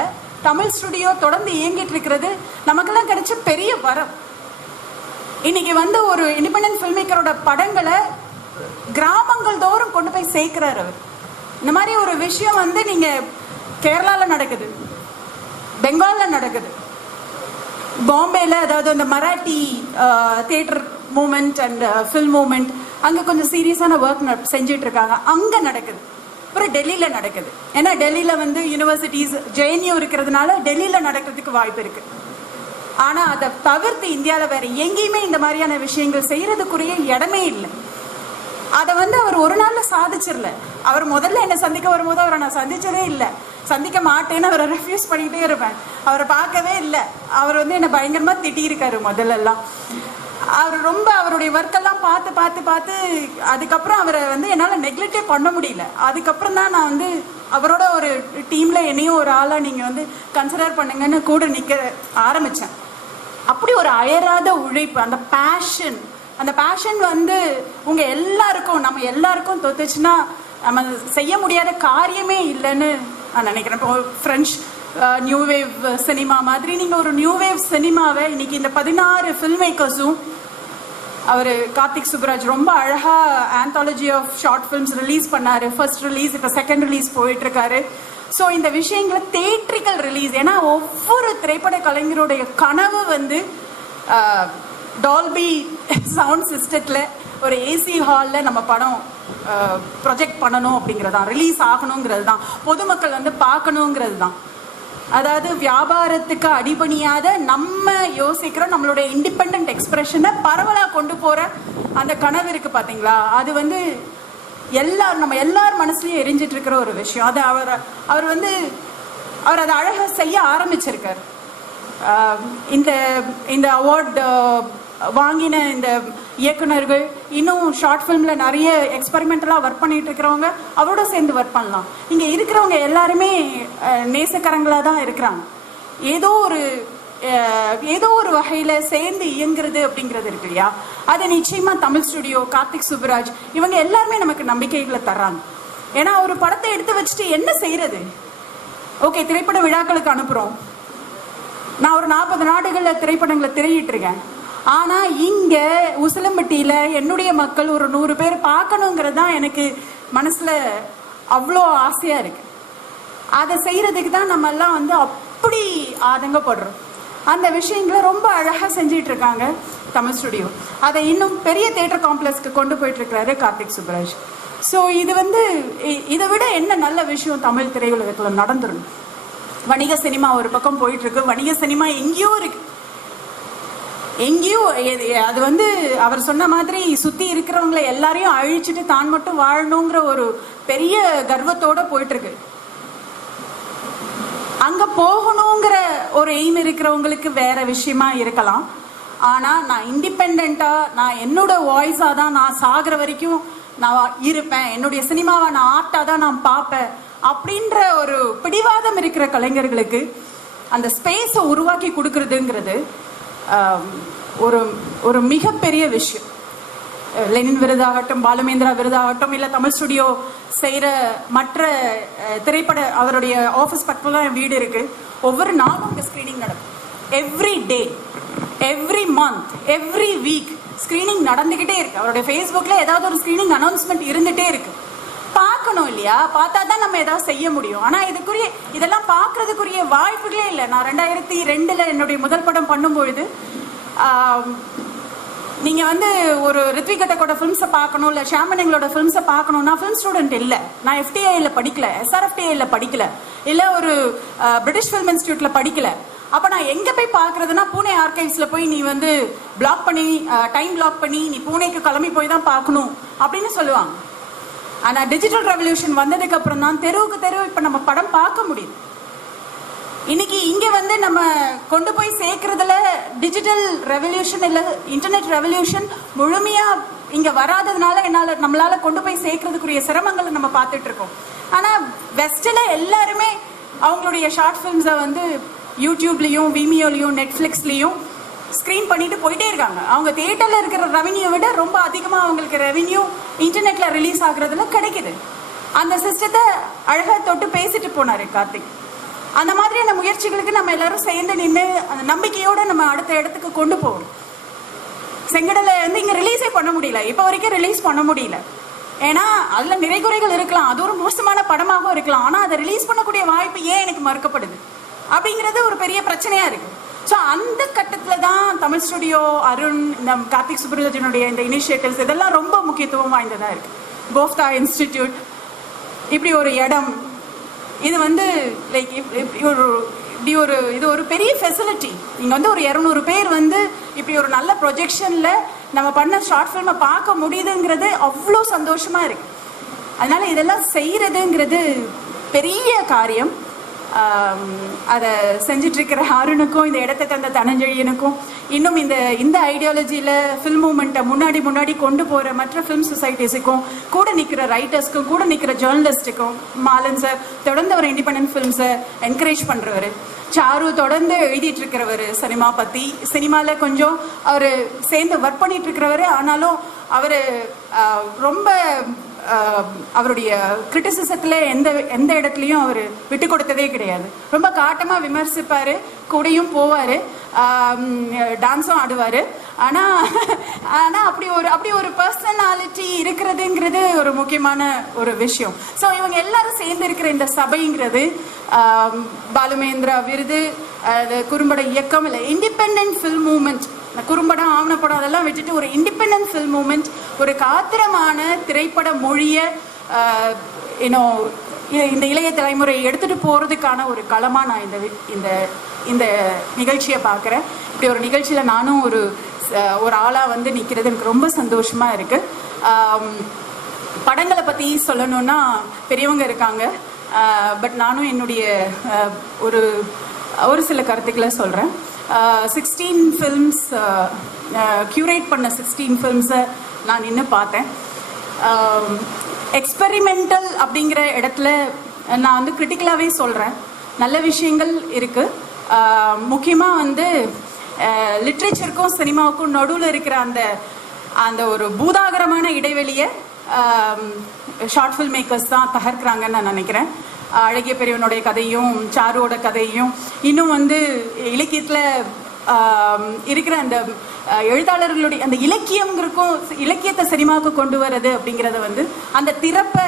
தமிழ் ஸ்டுடியோ தொடர்ந்து இயங்கிட்டு இருக்கிறது நமக்கெல்லாம் கிடைச்ச பெரிய வரம். இன்னைக்கு வந்து ஒரு இண்டிபெண்டன்ட் ஃபில்ம் மேக்கரோட படங்களை கிராமங்கள் தோறும் கொண்டு போய் சேர்க்கிறார் அவர். இந்த மாதிரி ஒரு விஷயம் வந்து நீங்க கேரளால நடக்குது, பெங்கால்ல நடக்குது, பாம்பேல, அதாவது அந்த Marathi theatre movement and film movement அங்கே கொஞ்சம் சீரியஸான ஒர்க் செஞ்சுட்டு இருக்காங்க, அங்கே நடக்குது. அப்புறம் டெல்லியில் நடக்குது. ஏன்னா டெல்லியில் வந்து யூனிவர்சிட்டிஸ் ஜேஎன்யூ இருக்கிறதுனால டெல்லியில் நடக்கிறதுக்கு வாய்ப்பு இருக்கு. ஆனால் அதை தவிர்த்து இந்தியாவில் வேற எங்கேயுமே இந்த மாதிரியான விஷயங்கள் செய்யறதுக்குரிய இடமே இல்லை. அதை வந்து அவர் ஒரு நாளில் சாதிச்சிடல. அவர் முதல்ல என்னை சந்திக்க வரும்போது அவரை நான் சந்திச்சதே இல்லை, சந்திக்க மாட்டேன்னு அவரை ரெஃப்யூஸ் பண்ணிக்கிட்டே இருப்பேன். அவரை பார்க்கவே இல்லை. அவர் வந்து என்னை பயங்கரமாக திட்டியிருக்காரு முதல்லலாம். அவர் ரொம்ப அவருடைய ஒர்க்கெல்லாம் பார்த்து பார்த்து பார்த்து அதுக்கப்புறம் அவரை வந்து என்னால் நெக்லெக்டே பண்ண முடியல. அதுக்கப்புறம் தான் நான் வந்து அவரோட ஒரு டீமில் என்னையும் ஒரு ஆளாக நீங்கள் வந்து கன்சிடர் பண்ணுங்கன்னு கூட நிற்க ஆரம்பித்தேன். அப்படி ஒரு அயராத உழைப்பு, அந்த பேஷன் வந்து உங்கள் எல்லாருக்கும், நம்ம எல்லாருக்கும் தொத்துச்சுன்னா நம்ம செய்ய முடியாத காரியமே இல்லைன்னு நான் நினைக்கிறேன். இப்போ ஃப்ரெஞ்ச் நியூ வேவ் சினிமா மாதிரி நீங்கள் ஒரு நியூ வேவ் சினிமாவை இன்னைக்கு இந்த 16 ஃபில்ம் மேக்கர்ஸும் அவர் கார்த்திக் சுப்ராஜ் ரொம்ப அழகா anthology of short films release பண்ணாரு. ஃபர்ஸ்ட் ரிலீஸ், இப்போ செகண்ட் ரிலீஸ் போயிட்டு இருக்காரு. ஸோ இந்த விஷயங்களை தேட்ரிக்கல் ரிலீஸ், ஏன்னா ஒவ்வொரு திரைப்பட கலைஞருடைய கனவு வந்து டால்பி சவுண்ட் சிஸ்டத்தில் ஒரு ஏசி ஹாலில் நம்ம படம் ப்ரொஜெக்ட் பண்ணணும் அப்படிங்கிறது தான், ரிலீஸ் ஆகணுங்கிறது தான், பொதுமக்கள் வந்து பார்க்கணுங்கிறது தான். அதாவது வியாபாரத்துக்கு அடிபணியாத நம்ம யோசிக்கிற நம்மளுடைய இண்டிபெண்ட் எக்ஸ்பிரஷனை பரவலாக கொண்டு போகிற அந்த கனவு இருக்கு பார்த்தீங்களா, அது வந்து நம்ம எல்லார் மனசுலயும் எரிஞ்சிட்டு இருக்கிற ஒரு விஷயம். அது அவர் அதை அழகாக செய்ய ஆரம்பிச்சிருக்கார். இந்த அவார்ட் வாங்கின இந்த இயக்குனர்கள் இன்னும் ஷார்ட் ஃபிலிமில் நிறைய எக்ஸ்பெரிமெண்டலாக ஒர்க் பண்ணிட்டு இருக்கிறவங்க அவரோட சேர்ந்து ஒர்க் பண்ணலாம். இங்கே இருக்கிறவங்க எல்லாருமே நேசக்கரங்களாக தான் இருக்கிறாங்க. ஏதோ ஒரு வகையில் சேர்ந்து இயங்குறது அப்படிங்கிறது இருக்கு இல்லையா, அது நிச்சயமாக தமிழ் ஸ்டுடியோ, கார்த்திக் சுப்ராஜ் இவங்க எல்லாருமே நமக்கு நம்பிக்கைகளை தர்றாங்க. ஏன்னா ஒரு படத்தை எடுத்து வச்சுட்டு என்ன செய்யறது? ஓகே, திரைப்பட விழாக்களுக்கு அனுப்புகிறோம். நான் ஒரு 40 நாடுகளில் திரைப்படங்களை திரையிட்டு இருக்கேன். ஆனால் இங்கே உசிலம்பட்டியில் என்னுடைய மக்கள் ஒரு 100 பேர் பார்க்கணுங்கிறது தான் எனக்கு மனசில் அவ்வளோ ஆசையாக இருக்குது. அதை செய்கிறதுக்கு தான் நம்ம எல்லாம் வந்து அப்படி ஆதங்கப்படுறோம். அந்த விஷயங்களை ரொம்ப அழகாக செஞ்சிட்டு இருக்காங்க தமிழ் ஸ்டுடியோ. அதை இன்னும் பெரிய தியேட்டர் காம்ப்ளெக்ஸ்க்கு கொண்டு போயிட்டுருக்கிறாரு கார்த்திக் சுப்ராஜ். ஸோ இது வந்து இதை விட என்ன நல்ல விஷயம் தமிழ் திரையுலகத்தில் நடந்துடும். வணிக சினிமா ஒரு பக்கம் போயிட்டுருக்கு. வணிக சினிமா எங்கேயோ இருக்குது, எங்கேயோ அது வந்து அவர் சொன்ன மாதிரி சுற்றி இருக்கிறவங்களை எல்லாரையும் அழிச்சிட்டு தான் மட்டும் வாழணுங்கிற ஒரு பெரிய கர்வத்தோட போயிட்டு இருக்கு. அங்க போகணுங்கிற ஒரு எய்ம் இருக்கிறவங்களுக்கு வேற விஷயமா இருக்கலாம். ஆனா நான் இண்டிபெண்டா, நான் என்னோட வாய்ஸா தான் நான் சாகிற வரைக்கும் நான் இருப்பேன், என்னுடைய சினிமாவை நான் ஆர்ட்டா தான் நான் பார்ப்பேன் அப்படின்ற ஒரு பிடிவாதம் இருக்கிற கலைஞர்களுக்கு அந்த ஸ்பேஸை உருவாக்கி கொடுக்கறதுங்கிறது ஒரு மிகப்பெரிய விஷயம். லெனின் விருதாகட்டும், பாலுமேந்திரா விருதாகட்டும், இல்லை தமிழ் ஸ்டுடியோ செய்கிற மற்ற திரைப்பட அவருடைய ஆஃபீஸ் பக்கத்தில் தான் வீடு இருக்குது. ஒவ்வொரு நாளும் இந்த ஸ்க்ரீனிங் நடக்கும். Every day, every month, every week screening நடந்துக்கிட்டே இருக்குது. அவருடைய ஃபேஸ்புக்கில் ஏதாவது ஒரு ஸ்க்ரீனிங் அனௌன்ஸ்மெண்ட் இருந்துகிட்டே இருக்குது. பார்க்கணும் இல்லையா, பார்த்தா தான் நம்ம ஏதாவது செய்ய முடியும். ஆனால் இதெல்லாம் பார்க்கறதுக்குரிய வாய்ப்புகளே இல்லை. நான் 2002 என்னுடைய முதல் படம் பண்ணும்பொழுது நீங்கள் வந்து ஒரு ரித்விக் கட்டக்கோட ஃபிலிம்ஸை பார்க்கணும், இல்லை ஷாமனிங்களோட ஃபிலிம்ஸை பார்க்கணும். நான் ஃபிலிம் ஸ்டூடெண்ட் இல்லை, நான் FTIயில் படிக்கல, SRFTIயில் படிக்கல, இல்லை ஒரு பிரிட்டிஷ் ஃபிலிம் இன்ஸ்டியூட்டில் படிக்கல. அப்போ நான் எங்கே போய் பார்க்குறதுனா பூனே ஆர்கைவ்ஸில் போய் நீ வந்து பிளாக் பண்ணி டைம் பிளாக் பண்ணி நீ பூனேக்கு கிளம்பி போய் தான் பார்க்கணும் அப்படின்னு சொல்லுவாங்க. ஆனால் டிஜிட்டல் ரெவல்யூஷன் வந்ததுக்கு அப்புறம் தான் தெருவுக்கு தெரு இப்போ நம்ம படம் பார்க்க முடியுது. இன்னைக்கு இங்கே வந்து நம்ம கொண்டு போய் சேர்க்கறதுல டிஜிட்டல் ரெவல்யூஷன் இல்லை இன்டர்நெட் ரெவல்யூஷன் முழுமையாக இங்கே வராததுனால நம்மளால கொண்டு போய் சேர்க்கறதுக்குரிய சிரமங்களை நம்ம பார்த்துட்டு இருக்கோம். ஆனால் வெஸ்டில் எல்லாருமே அவங்களுடைய ஷார்ட் ஃபிலிம்ஸை வந்து யூடியூப்லேயும், விமியோலையும், நெட்ஃப்ளிக்ஸ்லேயும் ஸ்க்ரீன் பண்ணிட்டு போயிட்டே இருக்காங்க. அவங்க தியேட்டரில் இருக்கிற ரெவன்யூ விட ரொம்ப அதிகமாக அவங்களுக்கு ரெவன்யூ இன்டர்நெட்டில் ரிலீஸ் ஆகுறதுல கிடைக்குது. அந்த சிஸ்டத்தை அழகாக தொட்டு பேசிட்டு போனார் கார்த்திக். அந்த மாதிரியான முயற்சிகளுக்கு நம்ம எல்லாரும் சேர்ந்து நின்று அந்த நம்பிக்கையோடு நம்ம அடுத்த இடத்துக்கு கொண்டு போகணும். செங்கடலை வந்து இங்கே ரிலீஸே பண்ண முடியல, இப்போ வரைக்கும் ரிலீஸ் பண்ண முடியல. ஏன்னா அதில் நிறைகுறைகள் இருக்கலாம், அது ஒரு மோசமான படமாகவும் இருக்கலாம். ஆனால் அதை ரிலீஸ் பண்ணக்கூடிய வாய்ப்பு ஏன் எனக்கு மறுக்கப்படுது அப்படிங்கிறது ஒரு பெரிய பிரச்சனையாக இருக்குது. ஸோ அந்த கட்டத்தில் தான் தமிழ் ஸ்டுடியோ, அருண், இந்த கார்த்திக் சுப்ராஜனுடைய இந்த இனிஷியேட்டிவ்ஸ் இதெல்லாம் ரொம்ப முக்கியத்துவம் வாய்ந்ததாக இருக்குது. கோஃப்தா இன்ஸ்டிடியூட் இப்படி ஒரு இடம், இது வந்து லைக் இது ஒரு பெரிய ஃபெசிலிட்டி. இங்கே வந்து ஒரு 200 பேர் வந்து இப்படி ஒரு நல்ல ப்ரொஜெக்ஷனில் நம்ம பண்ண ஷார்ட் ஃபில்மை பார்க்க முடியுதுங்கிறது அவ்வளோ சந்தோஷமாக இருக்குது. அதனால் இதெல்லாம் செய்கிறதுங்கிறது பெரிய காரியம். அதை செஞ்சிட்ருக்கிற அருணுக்கும், இந்த இடத்தை தந்த தனஞ்செழியனுக்கும், இன்னும் இந்த ஐடியாலஜியில் ஃபில்ம் மூமெண்ட்டை முன்னாடி கொண்டு போகிற மற்ற ஃபிலிம் சொசைட்டிஸுக்கும், கூட நிற்கிற ரைட்டர்ஸ்க்கும், கூட நிற்கிற ஜேர்னலிஸ்ட்டுக்கும், மாலன் சார் தொடர்ந்து ஒரு இண்டிபெண்டன்ட் ஃபிலிம்ஸை என்கரேஜ் பண்ணுறவர், சாரு தொடர்ந்து எழுதிட்டு இருக்கிறவர் சினிமா பற்றி, சினிமாவில் கொஞ்சம் அவர் சேர்ந்து ஒர்க் பண்ணிட்டு இருக்கிறவர். ஆனாலும் அவர் ரொம்ப அவருடைய கிரிட்டிசிசத்தில் எந்த இடத்துலையும் அவர் விட்டு கொடுத்ததே கிடையாது. ரொம்ப காட்டமாக விமர்சிப்பார், கூடயும் போவார், டான்ஸும் ஆடுவார். ஆனால் அப்படி ஒரு பர்சனாலிட்டி இருக்கிறதுங்கிறது ஒரு முக்கியமான ஒரு விஷயம். ஸோ இவங்க எல்லாரும் சேர்ந்து இருக்கிற இந்த சபைங்கிறது பாலுமேந்திரா விருது, குறும்பட இயக்கம், இல்லை இண்டிபெண்ட் ஃபில்ம் மூமெண்ட், குறும்படம் ஆவணப்படம் அதெல்லாம் விட்டுட்டு ஒரு இண்டிபெண்டன்ட் ஃபில்ம் மூமெண்ட், ஒரு காத்திரமான திரைப்பட மொழியை இந்த இளைய தலைமுறை எடுத்துட்டு போறதுக்கான ஒரு களமா நான் இந்த இந்த நிகழ்ச்சியை பார்க்குறேன். இப்படி ஒரு நிகழ்ச்சியில் நானும் ஒரு ஆளாக வந்து நிற்கிறது எனக்கு ரொம்ப சந்தோஷமா இருக்கு. படங்களை பற்றி சொல்லணும்னா பெரியவங்க இருக்காங்க, பட் நானும் என்னுடைய ஒரு சில கருத்துக்களை சொல்கிறேன். 16 ஃபில்ம்ஸ் க்யூரேட் பண்ண 16 ஃபில்ம்ஸை நான் இன்னும் பார்த்தேன். எக்ஸ்பெரிமெண்டல் அப்படிங்கிற இடத்துல நான் வந்து கிரிட்டிக்கலாகவே சொல்கிறேன். நல்ல விஷயங்கள் இருக்குது. முக்கியமாக வந்து லிட்ரேச்சருக்கும் சினிமாவுக்கும் நடுவில் இருக்கிற அந்த ஒரு பூதாகரமான இடைவெளியை ஷார்ட் ஃபில்ம் மேக்கர்ஸ் தான் தகர்க்கிறாங்கன்னு நான் நினைக்கிறேன். அழகிய பெரியவனுடைய கதையும் சாருவோட கதையும் இன்னும் வந்து இலக்கியத்தில் இருக்கிற அந்த எழுத்தாளர்களுடைய அந்த இலக்கியத்தை சினிமாவுக்கு கொண்டு வர்றது அப்படிங்கிறத வந்து அந்த திறப்பை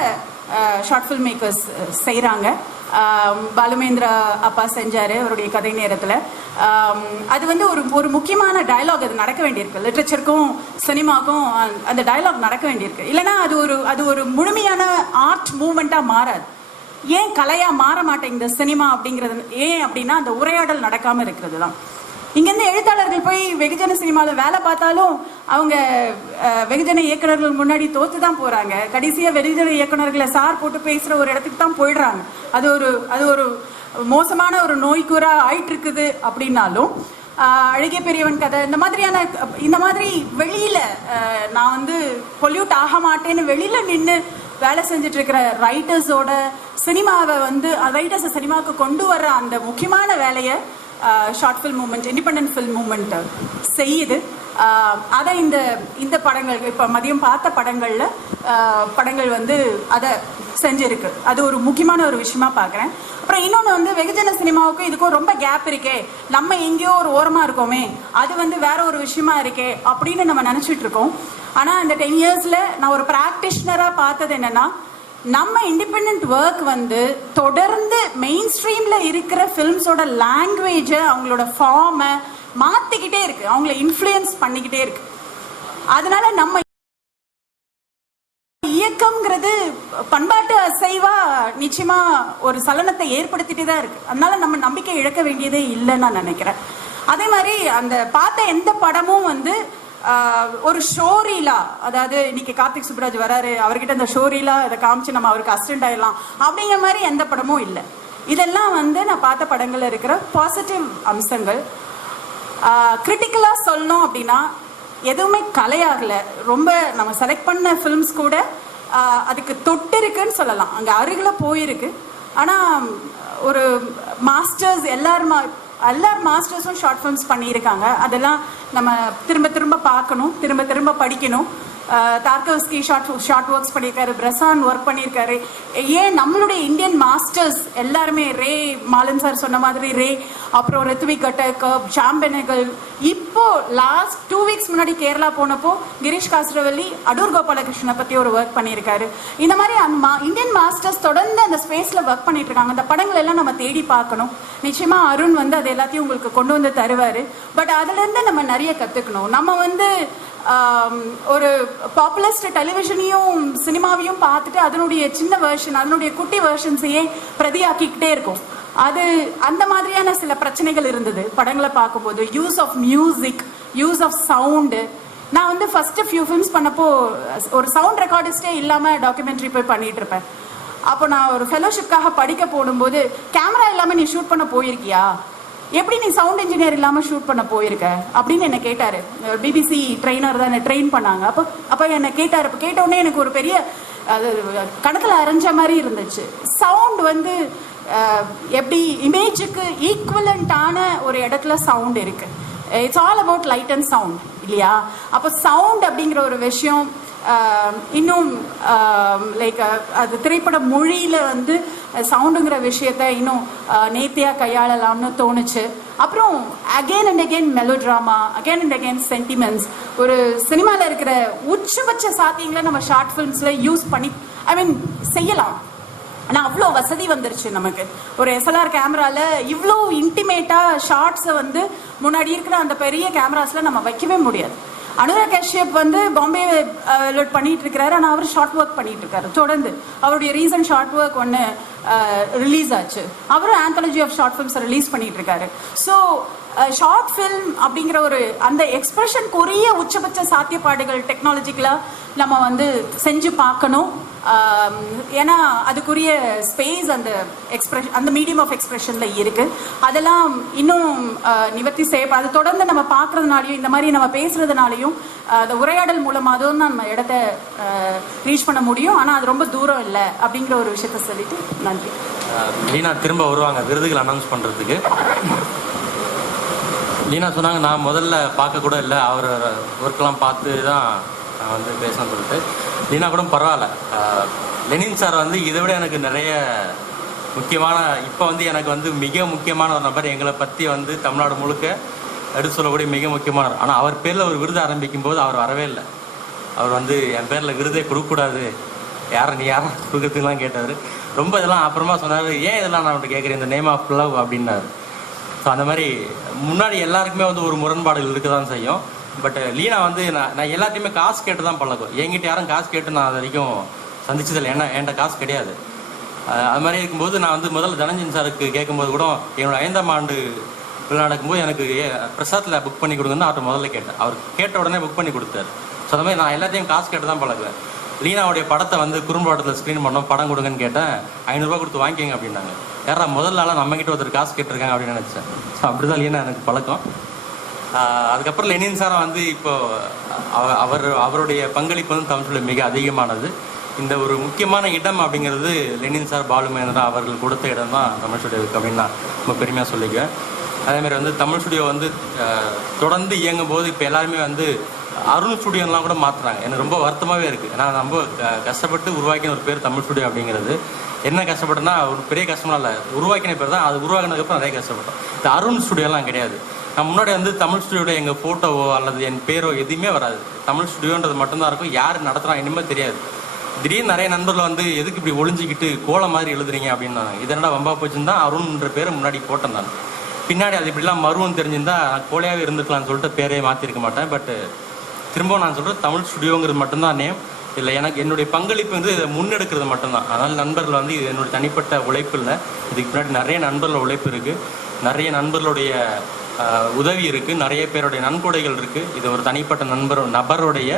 ஷார்ட் ஃபில்ம் மேக்கர்ஸ் செய்கிறாங்க. பாலுமேந்திரா அப்பா செஞ்சார் அவருடைய கதை நேரத்தில். அது வந்து ஒரு முக்கியமான டயலாக் அது நடக்க வேண்டியிருக்கு. லிட்ரேச்சருக்கும் சினிமாவுக்கும் அந்த டயலாக் நடக்க வேண்டியிருக்கு. இல்லைன்னா அது ஒரு முழுமையான ஆர்ட் மூவ்மெண்ட்டாக மாறாது. ஏன் கலையாக மாற மாட்டேங்குது சினிமா அப்படிங்கிறது ஏன் அப்படின்னா அந்த உரையாடல் நடக்காமல் இருக்கிறது தான். இங்கேருந்து எழுத்தாளர்கள் போய் வெகுஜன சினிமாவில் வேலை பார்த்தாலும் அவங்க வெகுஜன இயக்குநர்கள் முன்னாடி தோற்று தான் போகிறாங்க. கடைசியாக வெகுஜன இயக்குநர்களை சார் போட்டு பேசுகிற ஒரு இடத்துக்கு தான் போயிடுறாங்க. அது ஒரு மோசமான ஒரு நோய்க்கூறா ஆயிட்டு இருக்குது. அப்படின்னாலும் அழகிய பெரியவன் கதை இந்த மாதிரி வெளியில் நான் வந்து பொல்யூட் ஆக மாட்டேன்னு வெளியில் நின்று வேலை செஞ்சுட்டு இருக்கிற ரைட்டர்ஸோட சினிமாவை வந்து ரைட்டர்ஸை சினிமாவுக்கு கொண்டு வர்ற அந்த முக்கியமான வேலையை short film movement, independent film movement செய்யுது. அதை இந்த படங்கள் இப்போ மதியம் பார்த்த படங்கள் வந்து அதை செஞ்சிருக்கு. அது ஒரு முக்கியமான ஒரு விஷயமா பார்க்குறேன். அப்புறம் இன்னொன்று வந்து வெகுஜன சினிமாவுக்கும் இதுக்கும் ரொம்ப கேப் இருக்கே, நம்ம எங்கேயோ ஒரு ஓரமாக இருக்கோமே, அது வந்து வேற ஒரு விஷயமா இருக்கே அப்படின்னு நம்ம நினச்சிட்டு இருக்கோம். ஆனால் இந்த 10 இயர்ஸில் நான் ஒரு ப்ராக்டிஷனராக பார்த்தது என்னென்னா, நம்ம இண்டிபெண்ட் ஒர்க் வந்து தொடர்ந்து மெயின் ஸ்ட்ரீமில் இருக்கிற ஃபில்ம்ஸோட லாங்குவேஜை அவங்களோட ஃபார்மை மாற்றிக்கிட்டே இருக்கு, அவங்கள இன்ஃப்ளூயன்ஸ் பண்ணிக்கிட்டே இருக்கு. அதனால நம்ம இயக்கம்ங்கிறது பண்பாட்டு அசைவா நிச்சயமா ஒரு சலனத்தை ஏற்படுத்திட்டு தான் இருக்கு. அதனால நம்ம நம்பிக்கை இழக்க வேண்டியதே இல்லைன்னு நான் நினைக்கிறேன். அதே மாதிரி அந்த பார்த்த எந்த படமும் வந்து ஒரு ஷோரீலா, அதாவது இன்னைக்கு கார்த்திக் சுப்ராஜ் வராரு, அவர்கிட்ட இந்த ஷோரீலா இதை காமிச்சு நம்ம அவருக்கு அசிஸ்டன்ட் ஆயிடலாம் அப்படிங்கிற மாதிரி எந்த படமும் இல்லை. இதெல்லாம் வந்து நான் பார்த்த படங்கள்ல இருக்கிற பாசிட்டிவ் அம்சங்கள். கிரிட்டிக்கலாக சொல்லணும் அப்படின்னா எதுவுமே கலையாகலை. ரொம்ப நம்ம செலக்ட் பண்ண ஃபிலிம்ஸ் கூட அதுக்கு தொட்டு இருக்குன்னு சொல்லலாம், அங்கே அருகில் போயிருக்கு. ஆனால் ஒரு மாஸ்டர்ஸ் எல்லார் மாஸ்டர்ஸும் ஷார்ட் ஃபிலிம்ஸ் பண்ணியிருக்காங்க. அதெல்லாம் நம்ம திரும்ப பார்க்கணும், திரும்ப படிக்கணும். தார்கவ்ஸ்கி ஷார்ட் ஒர்க்ஸ் பண்ணியிருக்காரு, பிரசான் ஒர்க் பண்ணியிருக்காரு. ஏன் நம்மளுடைய இந்தியன் மாஸ்டர்ஸ் எல்லாருமே, ரே மாலன் சார் சொன்ன மாதிரி ரே, அப்புறம் ரித்விக் கட்டக், ஷாம் பெனகல், இப்போ லாஸ்ட் 2 வீக்ஸ் முன்னாடி கேரளா போனப்போ கிரீஷ் காசரவல்லி அடூர் கோபாலகிருஷ்ணனை பற்றி ஒரு ஒர்க் பண்ணியிருக்காரு. இந்த மாதிரி இந்தியன் மாஸ்டர்ஸ் தொடர்ந்து அந்த ஸ்பேஸில் ஒர்க் பண்ணிட்டு இருக்காங்க. அந்த படங்கள் எல்லாம் நம்ம தேடி பார்க்கணும். நிச்சயமா அருண் வந்து அது எல்லாத்தையும் உங்களுக்கு கொண்டு வந்து தருவார். பட் அதுலேருந்து நம்ம நிறைய கற்றுக்கணும். நம்ம வந்து ஒரு பாப்புலரிஸ்ட் டெலிவிஷனையும் சினிமாவையும் பார்த்துட்டு அதனுடைய சின்ன வெர்ஷன், அதனுடைய குட்டி வெர்ஷன்ஸையே பிரதியாக்கிக்கிட்டே இருக்கும். அது அந்த மாதிரியான சில பிரச்சனைகள் இருந்தது படங்களை பார்க்கும்போது. Use of music, use of sound. நான் வந்து ஃபர்ஸ்ட் ஃபியூ ஃபிலிம்ஸ் பண்ணப்போ ஒரு சவுண்ட் ரெக்கார்டிஸ்டே இல்லாமல் டாக்குமெண்ட்ரி போய் பண்ணிட்டு இருப்பேன். அப்போ நான் ஒரு ஃபெலோஷிப்காக படிக்க போடும்போது, கேமரா இல்லாமல் நீ ஷூட் பண்ண போயிருக்கியா, எப்படி நீ சவுண்ட் இன்ஜினியர் இல்லாமல் ஷூட் பண்ண போயிருக்க அப்படின்னு என்னை கேட்டார். பிபிசி ட்ரெயினர் தான் என்னை ட்ரெயின் பண்ணாங்க. அப்போ என்னை கேட்டார். இப்போ கேட்டோடனே எனக்கு ஒரு பெரிய அது கணக்கில் அரைஞ்ச மாதிரி இருந்துச்சு. சவுண்ட் வந்து எப்படி இமேஜுக்கு ஈக்குவலண்ட்டான ஒரு இடத்துல சவுண்ட் இருக்கு. It's all about light and sound இல்லையா? அப்போ சவுண்ட் அப்படிங்கிற ஒரு விஷயம் இன்னும் லைக் அது திரைப்பட மொழியில் வந்து சவுண்டுங்கிற விஷயத்த இன்னும் நேர்த்தியாக கையாளலாம்னு தோணுச்சு. அப்புறம் again and again mellow drama, again and again sentiments, ஒரு சினிமாவில் இருக்கிற உச்சபட்ச சாத்தியங்களை நம்ம ஷார்ட் ஃபிலிம்ஸில் யூஸ் பண்ணி செய்யலாம். ஆனால் அவ்வளோ வசதி வந்துருச்சு நமக்கு. ஒரு SLR கேமராவில் இவ்வளோ இன்டிமேட்டாக ஷார்ட்ஸை வந்து முன்னாடி இருக்கிற அந்த பெரிய கேமராஸில் நம்ம வைக்கவே முடியாது. அனுராக் கஷ்யப் வந்து பாம்பே பண்ணிட்டு இருக்கிறாரு, ஆனால் அவர் ஷார்ட் ஒர்க் பண்ணிட்டு இருக்காரு தொடர்ந்து. அவருடைய ரீசன்ட் ஷார்ட் ஒர்க் ஒன்று ரிலீஸ் ஆச்சு. அவரும் ஆந்தாலஜி ஆஃப் ஷார்ட் ஃபிலிம்ஸை ரிலீஸ் பண்ணிட்டு இருக்காரு. ஸோ ஷார்ட் ஃபில்ம் அப்படிங்கிற ஒரு அந்த எக்ஸ்பிரஷனுக்குரிய உச்சபட்ச சாத்தியப்பாடுகள் டெக்னாலஜிக்கலாக நம்ம வந்து செஞ்சு பார்க்கணும். ஏன்னா அதுக்குரிய ஸ்பேஸ் அந்த அந்த மீடியம் ஆஃப் எக்ஸ்பிரஷனில் இருக்குது. அதெல்லாம் இன்னும் நிவர்த்தி செய்ய அது தொடர்ந்து நம்ம பார்க்குறதுனாலையும் இந்த மாதிரி நம்ம பேசுகிறதுனாலையும் அந்த உரையாடல் மூலமாக தான் நம்ம இடத்த ரீச் பண்ண முடியும். ஆனால் அது ரொம்ப தூரம் இல்லை அப்படிங்கிற ஒரு விஷயத்த சொல்லிட்டு நன்றி. லீனா திரும்ப வருவாங்க விருதுகள் அனௌன்ஸ் பண்ணுறதுக்கு. லீனா சொன்னாங்க, நான் முதல்ல பார்க்க கூட இல்லை, அவர் ஒர்க்கெலாம் பார்த்து தான் நான் வந்து பேசணும்னு சொல்லிட்டு. லீனா கூட பரவாயில்ல. லெனின் சார் வந்து இதை விட எனக்கு நிறைய முக்கியமான, இப்போ வந்து எனக்கு வந்து மிக முக்கியமான ஒரு நபர். எங்களை பற்றி வந்து தமிழ்நாடு முழுக்க எடுத்து சொல்லக்கூடிய மிக முக்கியமானவர். ஆனால் அவர் பேரில் ஒரு விருது ஆரம்பிக்கும் போது அவர் வரவே இல்லை. அவர் வந்து என் பேரில் விருதே கொடுக்கக்கூடாது, நீ யாரும் கொடுக்குறதுலாம் கேட்டார். ரொம்ப இதெல்லாம் அப்புறமா சொன்னார், ஏன் இதெல்லாம் நான் அவன்கிட்ட கேட்குறேன், இந்த நேம் ஆஃப் லவ் அப்படின்னாரு. ஸோ அந்த மாதிரி முன்னாடி எல்லாருக்குமே வந்து ஒரு முரண்பாடுகள் இருக்க தான் செய்யும். பட் லீனா வந்து நான் எல்லாத்தையுமே காசு கேட்டு தான் பழகும். என்கிட்ட யாரும் காசு கேட்டு நான் அது வரைக்கும் சந்திச்சதில்லை. ஏன்னா என்கிட்ட காசு கிடையாது. அது மாதிரி இருக்கும்போது நான் வந்து முதல்ல தனஞ்சன் சாருக்கு கேட்கும்போது கூட என்னோட 5ஆம் ஆண்டு விழா நடக்கும்போது எனக்கு பிரசாத்தில் புக் பண்ணி கொடுங்கன்னு அவர்கிட்ட முதல்ல கேட்டேன். அவர் கேட்ட உடனே புக் பண்ணி கொடுத்தாரு. ஸோ அந்த மாதிரி நான் எல்லாத்தையும் காசு கேட்டு தான் பழகுவேன். லீனாவுடைய படத்தை வந்து குறும்படத்தில் ஸ்க்ரீன் பண்ணோம், படம் கொடுங்கன்னு கேட்டேன். 500 ரூபா கொடுத்து வாங்கிக்கங்க அப்படின்னாங்க. யாரா முதல் நாளாக நம்மகிட்ட ஒருத்தர் காசு கேட்டிருக்காங்க அப்படின்னு நினச்சேன். ஸோ அப்படி தான் லீனா எனக்கு பழக்கம். அதுக்கப்புறம் லெனின் சாரை வந்து இப்போ அவருடைய பங்களிப்பு வந்து தமிழ் மிக அதிகமானது. இந்த ஒரு முக்கியமான இடம் அப்படிங்கிறது லெனின் சார், பாலு மகேந்திரா அவர்கள் கொடுத்த இடம் தான் தமிழ் ஸ்டுடியோவுக்கு அப்படின்னு நான் ரொம்ப பெருமையாக சொல்லிக்குவேன். அதேமாதிரி வந்து தமிழ் ஸ்டுடியோ வந்து தொடர்ந்து இயங்கும் போது இப்போ எல்லாருமே வந்து அருண் ஸ்டுடியோலாம் கூட மாற்றுறாங்க. எனக்கு ரொம்ப வருத்தமாகவே இருக்குது. ஏன்னா ரொம்ப கஷ்டப்பட்டு உருவாக்கின ஒரு பேர் தமிழ் ஸ்டுடியோ அப்படிங்கிறது. என்ன கஷ்டப்பட்டேன்னா ஒரு பெரிய கஷ்டமாக இல்லை, உருவாக்கின பேர் தான். அது உருவாக்கினதுக்கப்புறம் நிறைய கஷ்டப்பட்டோம். இந்த அருண் ஸ்டுடியோலாம் கிடையாது. நான் முன்னாடி வந்து தமிழ் ஸ்டுடியோட எங்கள் ஃபோட்டோவோ அல்லது என் பேரோ எதுவுமே வராது. தமிழ் ஸ்டுடியோன்றது மட்டும்தான் இருக்கும். யார் நடத்துகிறாங்க இனிமேல் தெரியாது. திடீர்னு நிறைய நண்பர்கள் வந்து எதுக்கு இப்படி ஒளிஞ்சிக்கிட்டு கோலம் மாதிரி எழுதுறீங்க அப்படின்னு நான் இதனடா வம்பா போச்சுன்னு தான் அருண்ன்ற பேரை முன்னாடி போட்டேன். நான் பின்னாடி அது இப்படிலாம் மருவம் தெரிஞ்சிருந்தா கோலையாகவே இருந்துக்கலாம்னு சொல்லிட்டு பேரே மாற்றிருக்க மாட்டேன். பட் திரும்பவும் நான் சொல்கிறேன், தமிழ் ஸ்டுடியோங்கிறது மட்டும்தான் நேம். இல்லை எனக்கு என்னுடைய பங்களிப்பு வந்து இதை முன்னெடுக்கிறது மட்டும்தான். அதனால் நண்பர்கள் வந்து இது என்னுடைய தனிப்பட்ட உழைப்பு இல்லை. இதுக்கு முன்னாடி நிறைய நண்பர்கள் உழைப்பு இருக்குது, நிறைய நண்பர்களுடைய உதவி இருக்குது, நிறைய பேருடைய நன்கொடைகள் இருக்குது. இது ஒரு தனிப்பட்ட நபருடைய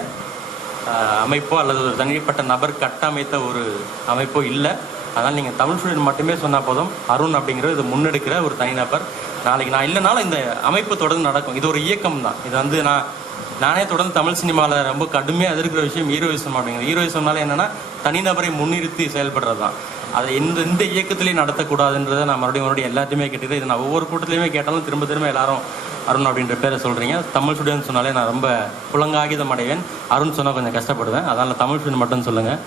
அமைப்போ அல்லது ஒரு தனிப்பட்ட நபர் கட்டமைத்த ஒரு அமைப்போ இல்லை. அதனால் நீங்கள் தமிழ் ஸ்டுடியோ மட்டுமே சொன்னால் போதும். அருண் அப்படிங்கிறது இது முன்னெடுக்கிற ஒரு தனிநபர். நாளைக்கு நான் இல்லைனாலும் இந்த அமைப்பு தொடர்ந்து நடக்கும். இது ஒரு இயக்கம் தான். இது வந்து நானே தொடர்ந்து தமிழ் சினிமாவில் ரொம்ப கடுமையாக எதிர்க்கிற விஷயம் ஹீரோயிசம் அப்படிங்கிறது. ஹீரோயிசம்னால என்னென்னா தனிநபரை முன்னிறுத்தி செயல்படுறது தான். அதை இந்த இயக்கத்திலேயே நடத்தக்கூடாதுன்றதை நான் மறுபடியும் எல்லாத்தையுமே கேட்டது. இது நான் ஒவ்வொரு கூட்டத்திலையுமே கேட்டாலும் திரும்ப திரும்ப எல்லாரும் அருண் அப்படின்ற பேரை சொல்கிறீங்க. தமிழ் ஸ்டுடியோன்னு சொன்னாலே நான் ரொம்ப புலங்காகிதம் அடைவேன். அருண் சொன்னால் கொஞ்சம் கஷ்டப்படுவேன். அதனால் தமிழ் ஸ்டுடியோ மட்டும் சொல்லுங்கள்.